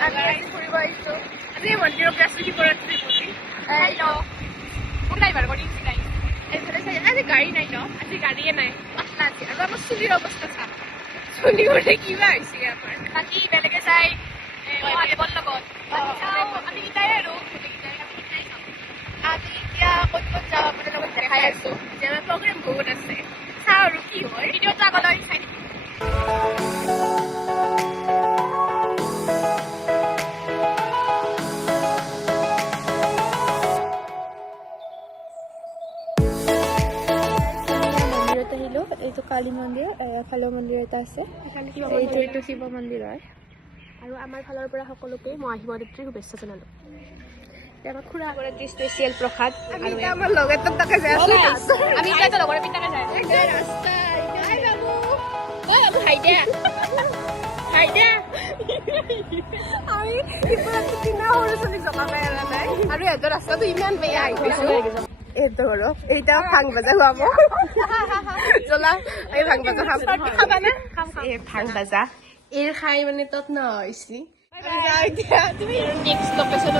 ফুৰিব আহিছোঁ আজি মন্দিৰৰ পৰা শিৱৰাত্ৰি বুলি এইফালে চাই আজি গাড়ী নাই ন আজি গাড়ীয়ে নাই পাতলা আছে আৰু আমাৰ চুলিৰ অৱস্থা চা চুলিবোৰে কিবা হৈছে আমাৰ বাকী বেলেগে চাই মহাদেৱৰ লগত আমি কেইটাই আৰু আমি এতিয়া ক'ত ক'ত যাওঁ আপোনাৰ লগত দেখাই আছোঁ যে আমাৰ প্ৰগ্ৰেম বহুত আছে চাওঁ আৰু কি হয় ভিডিঅ'টো আগলৈ চাই আহিলোঁ এইটো কালী মন্দিৰ এফালেও মন্দিৰ এটা আছে এইটো শিৱ মন্দিৰ হয় আৰু আমাৰ ফালৰ পৰা সকলোকে মই শিৱৰাত্ৰিৰ শুভেচ্ছা জনালোঁ আমাৰ খুৰা শিৱৰাত্ৰি স্পেচিয়েল প্ৰসাদ আৰু আমাৰ লগ এটা তাকে যাই আছোঁ আমি এতিয়া লগৰ পিতাকে যাই ৰাস্তা হাই বাবু ঐ বাবু হাই দে আমি শিৱৰাত্ৰি দিনা সৰু ছোৱালীক জমা পাই অনা নাই আৰু সিহঁতৰ ৰাস্তাটো ইমান বেয়া আহিছোঁ এইটো আৰু এইটা ভাং বাজা খুৱাব জ্বলা এই ভাং বাজা খাবা না এই ভাং বাজা এই খাই মানে তত নহৈছি তুমি নেক্সট লোকেশ্যনত